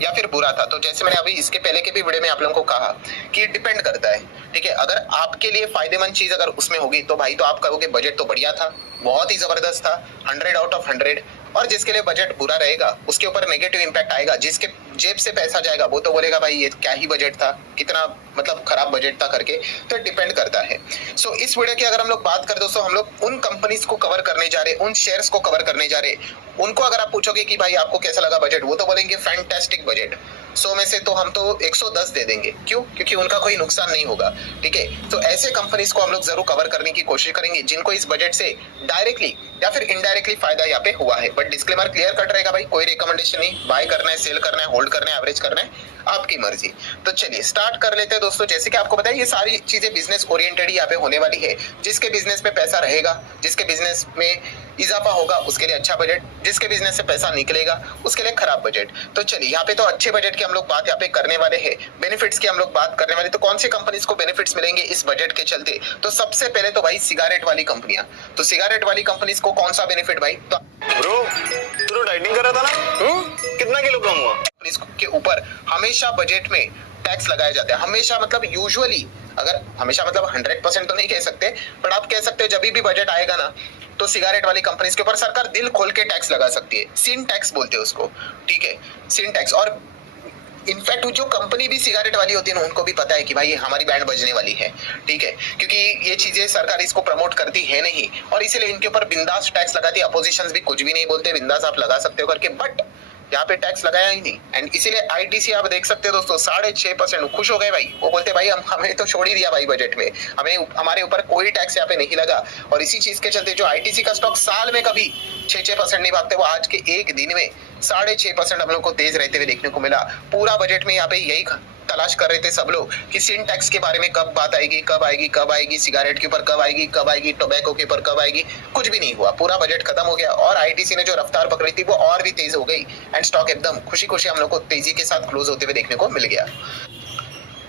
या फिर बुरा था। तो जैसे मैंने अभी इसके पहले के भी वीडियो में आप लोगों को कहा कि डिपेंड करता है, ठीक है। अगर आपके लिए फायदेमंद चीज अगर उसमें होगी तो भाई तो आप कहोगे बजट तो बढ़िया था, बहुत ही जबरदस्त था, 100 आउट ऑफ 100। और जिसके लिए बजट बुरा रहेगा उसके ऊपर नेगेटिव इंपैक्ट आएगा, जिसके जेब से पैसा जाएगा वो तो बोलेगा भाई ये क्या ही बजट था, कितना मतलब खराब बजट था करके। तो डिपेंड करता है। सो इस वीडियो की अगर हम लोग बात करें दोस्तों, हम लोग उन कंपनीज को कवर करने जा रहे, उन शेयर्स को कवर करने जा रहे। उनको अगर आप पूछोगे कि भाई आपको कैसा लगा बजट, वो तो बोलेंगे फैंटास्टिक बजट। 100 में से तो हम तो 110 दे देंगे। क्यों? क्योंकि उनका कोई नुकसान नहीं होगा, ठीक है। तो ऐसे कंपनीज को हम लोग जरूर कवर करने की कोशिश करेंगे जिनको इस बजट से डायरेक्टली या फिर इनडायरेक्टली फायदा यहाँ पे हुआ है। बट डिस्क्लेमर क्लियर कट रहेगा भाई, कोई रिकमेंडेशन नहीं। बाय करना है, सेल करना है, होल्ड करना है, एवरेज करना है, आपकी मर्जी। तो चलिए स्टार्ट कर लेते हैं दोस्तों। जैसे कि आपको पता है ये सारी चीजें बिजनेस ओरिएंटेड ही यहाँ पे होने वाली है। जिसके बिजनेस में पैसा रहेगा, जिसके बिजनेस में इजाफा होगा उसके लिए अच्छा बजट, जिसके बिजनेस से पैसा निकलेगा उसके लिए खराब बजट। तो चलिए यहाँ पे तो अच्छे बजट की हम लोग बात यहाँ पे करने वाले हैं, बेनिफिट्स की हम लोग बात करने वाले। तो कौन सी कंपनीज को बेनिफिट्स मिलेंगे इस बजट के चलते? तो सबसे पहले तो भाई सिगारेट वाली कंपनियां। तो सिगारेट वाली कंपनीज को कौन सा बेनिफिट भाई? तो ब्रो तू डाइटिंग कर रहा था ना, कितना किलो कम हुआ? के ऊपर हमेशा बजट में टैक्स लगाया जाता है, हमेशा मतलब यूजुअली, अगर हमेशा मतलब 100% तो नहीं कह सकते, पर आप कह सकते हो जब भी बजट आएगा ना तो सिगारेट वाली कंपनीज के ऊपर सरकार दिल खोल के टैक्स लगा सकती है। सिन टैक्स बोलते हैं उसको, ठीक है, सिन टैक्स। और इनफैक्ट जो कंपनी भी सिगारेट वाली होती है ना उनको भी पता है कि भाई ये हमारी बैंड बजने वाली है, ठीक है, क्योंकि ये चीजें सरकार इसको प्रमोट करती है नहीं, और इसीलिए इनके ऊपर बिंदास टैक्स लगाती है। अपोजिशन भी कुछ भी नहीं बोलते, बिंदास आप लगा सकते हो करके, बट यहाँ पे टैक्स लगाया ही नहीं। एंड इसीलिए आईटीसी आप देख सकते हो दोस्तों 6.5% खुश हो गए भाई। वो बोलते भाई हमें तो छोड़ ही दिया भाई बजट में, हमें हमारे ऊपर कोई टैक्स यहाँ पे नहीं लगा। और इसी चीज के चलते जो आईटीसी का स्टॉक साल में कभी 6% नहीं भागते, वो आज के एक दिन में 6.5% हम लोग को तेज रहते हुए देखने को मिला। पूरा बजट में यहाँ पे यही तलाश कर रहे थे सब लोग कि सिन टैक्स के बारे में कब बात आएगी, कब आएगी, कब आएगी, सिगरेट के ऊपर कब आएगी, कब आएगी, टोबैको के ऊपर कब आएगी। कुछ भी नहीं हुआ, पूरा बजट खत्म हो गया और आईटीसी ने जो रफ्तार पकड़ी थी वो और भी तेज हो गई एंड स्टॉक एकदम खुशी खुशी हम लोग को तेजी के साथ क्लोज होते हुए देखने को मिल गया।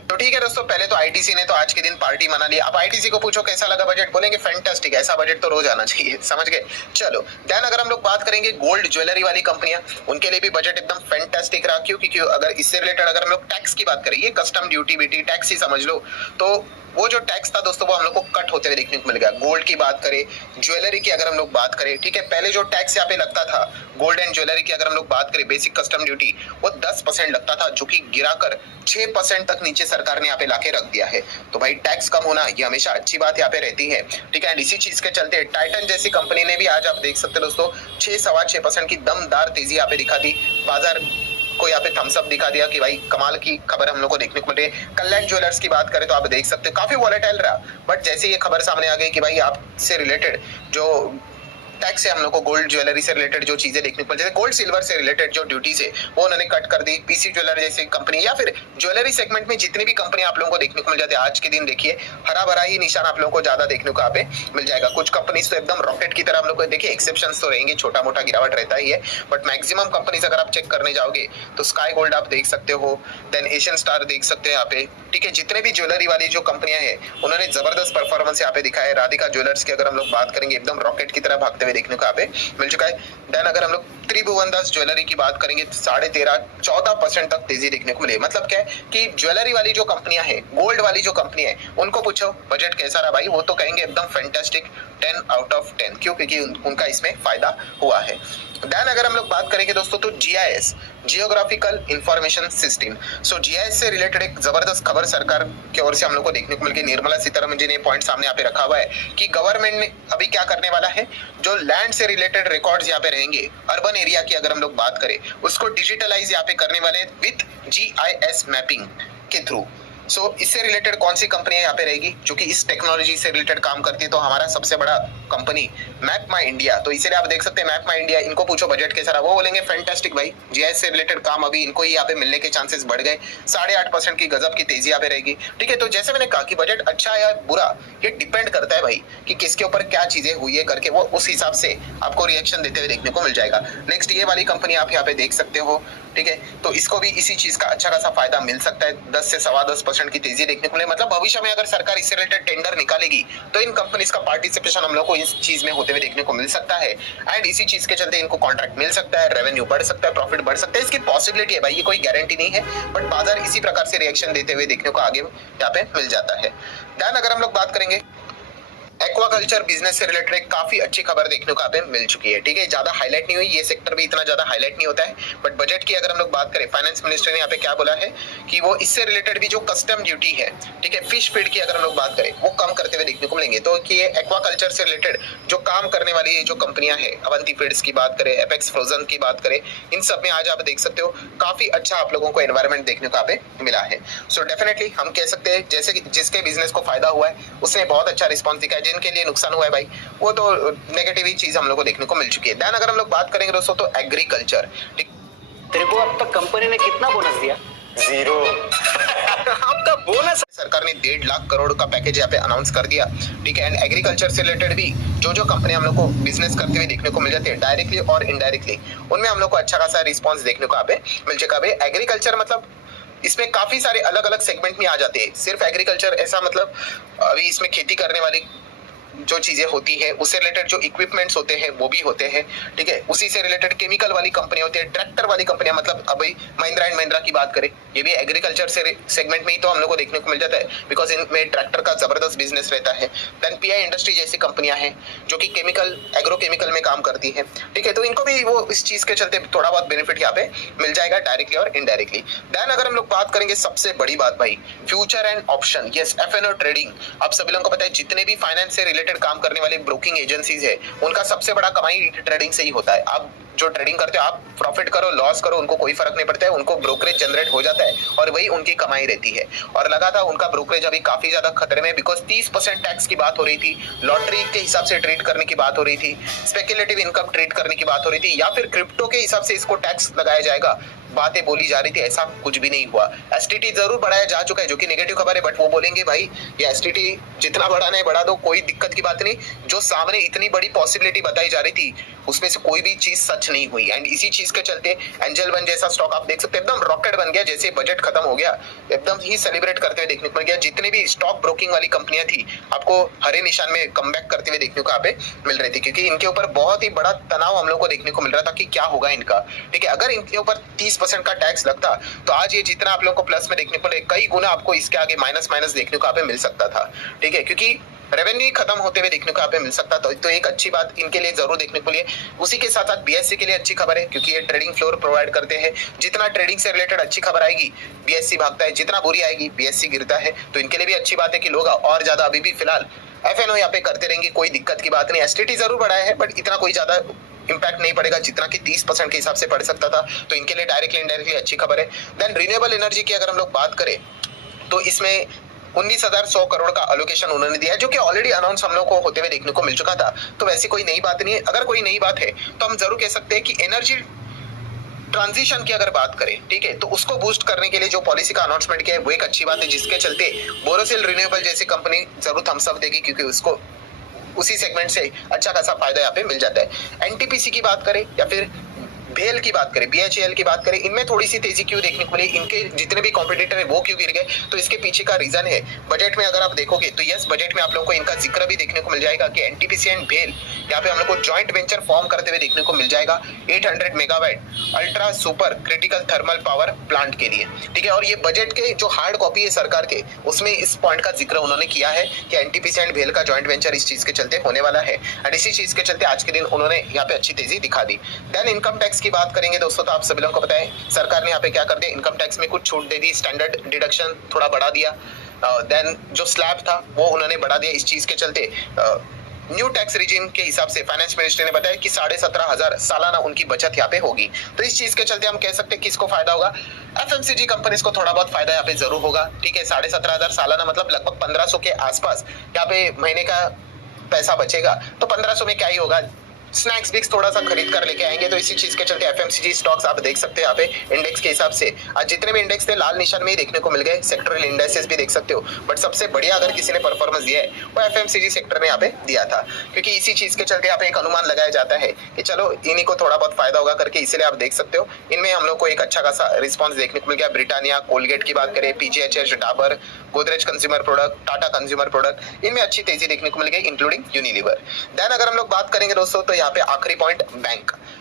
तो ठीक है दोस्तों, पहले तो आईटीसी ने तो आज के दिन पार्टी मना ली। अब आईटीसी को पूछो कैसा लगा बजट, बोलेंगे फैंटास्टिक, ऐसा बजट तो रोज आना चाहिए, समझ गए। चलो देन अगर हम लोग बात करेंगे गोल्ड ज्वेलरी वाली कंपनियां, उनके लिए भी बजट एकदम फैंटास्टिक रहा। क्यों? क्योंकि अगर इससे रिलेटेड अगर हम लोग टैक्स की बात करें, ये कस्टम ड्यूटी बीटी टैक्स ही समझ लो, तो वो जो टैक्स था दोस्तों वो हम लोग को कट होते हुए देखने को मिल गया। गोल्ड की बात करें, ज्वेलरी की अगर हम लोग बात करें, ठीक है, पहले जो टैक्स यहाँ पे लगता था गोल्ड एंड ज्वेलरी की अगर हम लोग बात करें, बेसिक कस्टम ड्यूटी वो 10% लगता था, जो कि गिराकर 6% तक नीचे सरकार ने यहाँ पे लाके रख दिया है। तो भाई टैक्स कम होना ये हमेशा अच्छी बात यहाँ पे रहती है, ठीक है। एंड इसी चीज के चलते टाइटन जैसी कंपनी ने भी आज आप देख सकते हो दोस्तों 6-6.25% की दमदार तेजी यहाँ पे दिखा दी। बाजार को यहाँ पे थम्स अप दिखा दिया कि भाई कमाल की खबर हम लोग को देखने को मिल रही है। कल्याण ज्वेलर्स की बात करें तो आप देख सकते हो काफी वॉलेटाइल रहा, बट जैसे ये खबर सामने आ गई कि भाई आपसे रिलेटेड जो टैक्स है हम लोग को गोल्ड ज्वेलरी से रिलेटेड जो चीजें देखने को, जैसे गोल्ड सिल्वर से रिलेटेड जो ड्यूटीज है वो उन्होंने कट कर दी। पीसी ज्वेलर जैसी कंपनी या फिर ज्वेलरी सेगमेंट में जितनी भी कंपनी आप लोगों को देखने को मिल जाती है, आज के दिन देखिए हरा भरा ही निशान आप लोगों को ज्यादा देखने को यहाँ पे मिल जाएगा। कुछ कंपनीज तो एकदम रॉकेट की तरह हम लोग को देखिए, एक्सेप्शंस तो रहेंगे, छोटा मोटा गिरावट रहता ही है, बट मैक्सिमम कंपनीज अगर आप चेक करने जाओगे तो स्काई गोल्ड आप देख सकते हो, देन एशियन स्टार देख सकते हो यहाँ पे, ठीक है। जितने भी ज्वेलरी वाली जो कंपनियां हैं उन्होंने जबरदस्त परफॉर्मेंस यहाँ पे दिखाया है। राधिका ज्वेलर्स की अगर हम लोग बात करेंगे एकदम रॉकेट की तरह भागते हुए देखने को यहाँ पे मिल चुका है। देन अगर हम लोग त्रिभुवन दास ज्वेलरी की बात करेंगे तो 13.5-14% तक तेजी देखने को मिले। मतलब क्या है कि ज्वेलरी वाली जो कंपनियां हैं, गोल्ड वाली जो कंपनियां हैं, उनको पूछो बजट कैसा रहा भाई, वो तो कहेंगे एकदम फैंटास्टिक, 10 आउट ऑफ 10। क्यों? क्योंकि उनका इसमें फायदा हुआ है। देन अगर हम लोग बात करेंगे दोस्तों तो जीआईएस, जियोग्राफिकल इंफॉर्मेशन सिस्टम, सो जीआईएस से रिलेटेड एक जबरदस्त खबर सरकार की ओर से हम लोग को देखने को मिल गई। निर्मला सीतारमण जी ने पॉइंट सामने यहाँ पे रखा हुआ है कि गवर्नमेंट ने अभी क्या करने वाला है, जो लैंड से रिलेटेड रिकॉर्ड्स यहाँ पे रहेंगे, अर्बन एरिया की अगर हम लोग बात करें उसको डिजिटलाइज यहाँ पे करने वाले विथ जीआईएस मैपिंग के थ्रू। सो इससे रिलेटेड कौन सी कंपनियां यहाँ पे रहेगी जो कि इस टेक्नोलॉजी से रिलेटेड काम करती है? तो हमारा सबसे बड़ा कंपनी मैप माई इंडिया। तो इसीलिए आप देख सकते हैं मैप माई इंडिया, इनको पूछो बजट कैसा रहा, वो बोलेंगे फैंटास्टिक भाई, जीआईएस से रिलेटेड काम अभी इनको ही यहाँ पे मिलने के चांसेस बढ़ गए। 8.5% की गजब की तेजी यहाँ पे रहेगी, ठीक है। तो जैसे मैंने कहा कि बजट अच्छा या बुरा ये डिपेंड करता है भाई कि किसके ऊपर क्या चीजें हुई है करके, वो उस हिसाब से आपको रिएक्शन देते हुए देखने को मिल जाएगा। नेक्स्ट ये वाली कंपनी आप यहाँ पे देख सकते हो, ठीक है, तो इसको भी इसी चीज का अच्छा खासा फायदा मिल सकता है, 10 से 10.25% की तेजी देखने को मिले। मतलब भविष्य में अगर सरकार इससे रिलेटेड टेंडर निकालेगी तो इन कंपनीज का पार्टिसिपेशन हम लोग को इस चीज में होते हुए देखने को मिल सकता है, एंड इसी चीज के चलते इनको कॉन्ट्रैक्ट मिल सकता है, रेवेन्यू बढ़ सकता है, प्रॉफिट बढ़ सकता है। इसकी पॉसिबिलिटी है भाई, ये कोई गारंटी नहीं है, बट बाजार इसी प्रकार से रिएक्शन देते हुए देखने को आगे यहाँ पे मिल जाता है। ध्यान अगर हम लोग बात करेंगे एक्वाकल्चर बिजनेस से रिलेटेड एक काफी अच्छी खबर देखने को यहाँ पे मिल चुकी है। ठीक है, ज्यादा हाईलाइट नहीं हुई, ये सेक्टर भी इतना ज्यादा हाईलाइट नहीं होता है, बट बजट की अगर हम लोग बात करें, फाइनेंस मिनिस्टर ने यहाँ पे क्या बोला है कि वो इससे रिलेटेड भी जो कस्टम ड्यूटी है, ठीक है, फिश फीड की अगर हम लोग बात करें, वो कम करते हुए देखने को मिलेंगे। तो कि ये एक्वाकल्चर से रिलेटेड जो काम करने वाली जो कंपनियां हैं, अवंती फीड्स की बात करें, एपेक्स फ्रोजन की बात करें, इन सब में आज आप देख सकते हो काफी अच्छा आप लोगों को एनवायरमेंट देखने को यहाँ पे मिला है। सो डेफिनेटली हम कह सकते हैं जैसे कि जिसके बिजनेस को फायदा हुआ है उसने बहुत अच्छा रिस्पॉन्स दिखाया, जिनके लिए नुकसान हुआ है भाई वो तो नेगेटिव ही चीज हम लोग को देखने को मिल चुकी है। दैन अगर हम लोग बात करेंगे दोस्तों तो एग्रीकल्चर, तेरे को अब तक कंपनी ने कितना बोनस दिया? 0। आपका बोनस सरकार ने 1.5 लाख करोड़ का पैकेज यहाँ पे अनाउंस कर दिया। ठीक है, एंड एग्रीकल्चर से रिलेटेड भी जो कंपनी हम लोग को बिजनेस करते हुए देखने को मिल जाती है डायरेक्टली और इनडायरेक्टली, उनमें हम लोग को अच्छा खासा रिस्पॉन्स देखने को यहाँ पे मिल चुका है। एग्रीकल्चर मतलब इसमें काफी सारे अलग अलग सेगमेंट में आ जाते हैं। सिर्फ एग्रीकल्चर ऐसा मतलब अभी इसमें खेती करने वाली जो चीजें होती है उससे रिलेटेड जो इक्विपमेंट्स होते हैं वो भी होते हैं। ठीक है, उसी से रिलेटेड केमिकल वाली कंपनियां होती है, ट्रैक्टर वाली कंपनियां, मतलब अभी महिंद्रा एंड महिंद्रा की बात करें, ये भी एग्रीकल्चर से सेगमेंट में ही तो हम लोग को देखने को मिल जाता है, बिकॉज इनमें ट्रैक्टर का जबरदस्त बिजनेस रहता है। देन पीआई इंडस्ट्री जैसी कंपनियां हैं जो कि केमिकल एग्रो केमिकल में काम करती है। ठीक है, तो इनको भी वो इस चीज के चलते थोड़ा बहुत बेनिफिट यहाँ पे मिल जाएगा डायरेक्टली और इनडायरेक्टली। देन अगर हम लोग बात करेंगे सबसे बड़ी बात भाई, future and option, yes FNO trading. आप सभी लोगों को पता है जितने भी फाइनेंस से रिलेटेड काम करने वाले ब्रोकिंग एजेंसीज है उनका सबसे बड़ा कमाई ट्रेडिंग से ही होता है। आप जो ट्रेडिंग करते हो, आप प्रॉफिट करो लॉस करो उनको कोई फर्क नहीं पड़ता है, उनको ब्रोकरेज जनरेट हो जाता है और वही उनकी कमाई रहती है। और लगातार उनका ब्रोकरेज अभी काफी ज्यादा खतरे में, बिकॉज 30% टैक्स की बात हो रही थी, लॉटरी के हिसाब से ट्रीट करने की बात हो रही थी, स्पेकुलेटिव इनकम ट्रीट करने की बात हो रही थी, या फिर क्रिप्टो के हिसाब से इसको टैक्स लगाया जाएगा, बातें बोली जा रही थी, ऐसा कुछ भी नहीं हुआ। एसटीटी जरूर बढ़ाया जा चुका है जो कि नेगेटिव खबर है, बट वो बोलेंगे भाई ये एसटीटी जितना बढ़ाना है बढ़ा दो, कोई दिक्कत की बात नहीं। जो सामने इतनी बड़ी पॉसिबिलिटी बताई जा रही थी उसमें से कोई भी चीज सच नहीं हुई, एंड इसी चीज के चलते एंजल वन जैसा स्टॉक आप देख सकते हैं एकदम रॉकेट बन गया। जैसे बजट खत्म हो गया एकदम ही सेलिब्रेट करते हुए देखने को मिल गया। जितने भी स्टॉक ब्रोकिंग वाली कंपनियां थी आपको हरे निशान में कमबैक करते हुए देखने को यहाँ पे मिल रही थी, क्योंकि इनके ऊपर बहुत ही बड़ा तनाव हम लोग को देखने को मिल रहा था कि क्या होगा इनका। ठीक है, अगर इनके ऊपर 30% का टैक्स लगता तो आज ये जितना आप लोग को प्लस में देखने को मिले, कई गुना आपको इसके आगे माइनस देखने को यहाँ पे मिल सकता था। ठीक है, क्योंकि रेवेन्यू खत्म होते हुए देखने को यहाँ पे मिल सकता था, तो एक अच्छी बात इनके लिए जरूर देखने को लिए। उसी के साथ साथ बीएससी के लिए अच्छी खबर है, क्योंकि ये ट्रेडिंग फ्लोर प्रोवाइड करते हैं। जितना ट्रेडिंग से रिलेटेड अच्छी खबर आएगी बीएससी भागता है, जितना बुरी आएगी बीएससी गिरता है। तो इनके लिए भी अच्छी बात है कि लोग और ज्यादा अभी भी फिलहाल एफएनओ यहाँ पे करते रहेंगे, कोई दिक्कत की बात नहीं। एसटीटी जरूर बढ़ाया है बट इतना कोई ज्यादा इंपैक्ट नहीं पड़ेगा जितना कि 30% के हिसाब से पड़ सकता था, तो इनके लिए डायरेक्टली इनडायरेक्टली अच्छी खबर है। देन रिन्यूएबल एनर्जी की अगर हम लोग बात करें तो इसमें 19,100 करोड़ का अलोकेशन उन्होंने दिया है, जो कि ऑलरेडी अनाउंस हम लोग को होते हुए देखने को मिल चुका था। तो वैसी कोई नई बात नहीं है। अगर कोई नई बात है तो हम जरूर कह सकते हैं कि एनर्जी ट्रांजिशन की अगर बात करें, ठीक है, तो उसको बूस्ट करने के लिए जो पॉलिसी का अनाउंसमेंट किया है वो एक अच्छी बात है, जिसके चलते बोरोसिल रिन्यूएबल जैसी कंपनी जरूर थम्स अप देगी, क्योंकि उसको उसी सेगमेंट से अच्छा खासा फायदा यहाँ पे मिल जाता है। एनटीपीसी की बात करें या फिर भेल की बात करें, बीएचईएल की बात करें, इनमें थोड़ी सी तेजी क्यों देखने को मिली, इनके जितने भी कॉम्पिटिटर है वो क्यों गिर गए, तो इसके पीछे का रीजन है बजट में अगर आप देखोगे तो यस बजट में आप लोग को इनका जिक्र भी देखने को मिल जाएगा कि एनटीपीसी एंड भेल यहाँ पे हम लोग को जॉइंट वेंचर फॉर्म करते हुए देखने को मिल जाएगा 800 megawatt ultra super critical thermal power plant के लिए। ठीक है, और ये बजट के जो हार्ड कॉपी है सरकार के उसमें इस पॉइंट का जिक्र उन्होंने किया है कि एनटीपीसी एंड भेल का जॉइंट वेंचर इस चीज के चलते होने वाला है, एंड इसी चीज के चलते आज के दिन उन्होंने यहाँ पे अच्छी तेजी दिखा दी। देन इनकम टैक्स की बात करेंगे दोस्तों, तो आप सभी लोगों को पता है सरकार ने यहाँ पे क्या कर दिया, इनकम टैक्स में कुछ छूट दे दी, स्टैंडर्ड डिडक्शन थोड़ा बढ़ा दिया, देन जो स्लैब था वो उन्होंने बढ़ा दिया। इस चीज के चलते न्यू टैक्स रिजीम के हिसाब से फाइनेंस मिनिस्ट्री ने बताया कि 17,500 सालाना उनकी बचत यहाँ पे होगी। तो इस चीज के चलते हम कह सकते हैं कि इसको फायदा होगा। एफएमसीजी कंपनीज को थोड़ा बहुत फायदा यहाँ पे जरूर होगा। ठीक है, 17,500 सालाना मतलब लगभग 1,500 के आसपास यहाँ पे महीने का पैसा बचेगा, तो 1,500 में क्या ही होगा, स्नैक्स बिक्स थोड़ा सा खरीद कर लेके आएंगे। तो इसी चीज के चलते एफएमसीजी स्टॉक्स आप देख सकते हैं यहाँ पे इंडेक्स के हिसाब से आज जितने भी इंडेक्स थे लाल निशान में ही देखने को मिल गए। सेक्टरल इंडेक्सेस भी देख सकते हो, बट सबसे बढ़िया अगर किसी ने परफॉर्मेंस दिया है वो एफएमसीजी सेक्टर ने यहाँ पे दिया था, क्योंकि इसी चीज के चलते यहाँ पे एक अनुमान लगाया जाता है कि चलो इन्हीं को थोड़ा बहुत फायदा होगा करके, इसीलिए आप देख सकते हो इनमें हम लोग को एक अच्छा खासा रिस्पॉन्स देखने को मिल गया। ब्रिटानिया, कोलगेट की बात करें, PGHH, Dabur, Godrej consumer product, Tata consumer product, इनमें अच्छी तेजी देखने को मिल गई, इंक्लूडिंग यूनिलीवर। देन अगर हम लोग बात करेंगे दोस्तों तो यहाँ पे आखिरी पॉइंट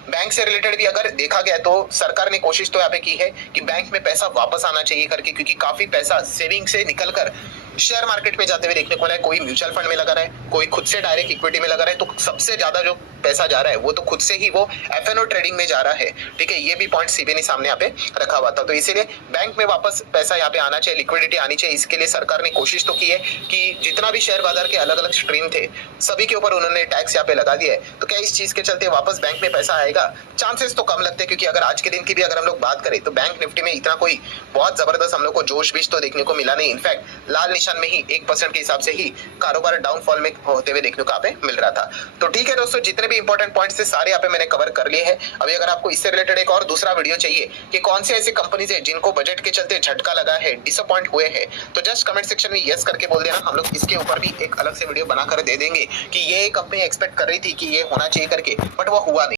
बैंक से रिलेटेड भी अगर देखा गया तो सरकार ने कोशिश तो यहाँ पे की है कि बैंक में पैसा वापस आना चाहिए करके, क्योंकि काफी पैसा सेविंग से निकलकर शेयर मार्केट में जाते हुए देखने को मिला है। कोई म्यूचुअल फंड में लगा रहा है, कोई खुद से डायरेक्ट इक्विटी में लगा रहा है, तो सबसे ज्यादा जो पैसा जा रहा है वो तो खुद से ही वो एफएनओ ट्रेडिंग में जा रहा है। ठीक है, ये भी पॉइंट सीबीआई ने सामने यहाँ पे रखा हुआ था। तो इसीलिए बैंक में वापस पैसा यहाँ पे आना चाहिए, लिक्विडिटी आनी चाहिए। इसके लिए सरकार ने कोशिश तो की है कि जितना भी शेयर बाजार के अलग अलग स्ट्रीम थे सभी के ऊपर उन्होंने टैक्स यहाँ पे लगा दिया है। तो क्या इस चीज के चलते वापस बैंक में पैसा आएगा? चांसेस तो कम लगते हैं, क्योंकि अगर आज के दिन की भी अगर हम लोग बात करें तो बैंक निफ्टी में इतना कोई बहुत जबरदस्त हम लोग को जोश बीच तो देखने को मिला नहीं। इनफैक्ट लाल निशान में ही 1% के हिसाब से ही कारोबार डाउनफॉल में होते हुए देखने को यहाँ पे मिल रहा था। तो ठीक है दोस्तों, जितने भी इंपॉर्टेंट पॉइंट्स थे सारे यहाँ पे मैंने कवर कर लिए हैं। अभी अगर आपको इससे रिलेटेड एक और दूसरा वीडियो चाहिए कि कौन से ऐसे कंपनीज है जिनको बजट के चलते झटका लगा है, डिसअपॉइंट हुए हैं, तो जस्ट कमेंट सेक्शन में यस करके बोल देना। हम लोग इसके ऊपर भी एक अलग से वीडियो बनाकर दे देंगे कि ये कंपनी एक्सपेक्ट कर रही थी कि ये होना चाहिए करके, बट वो हुआ नहीं।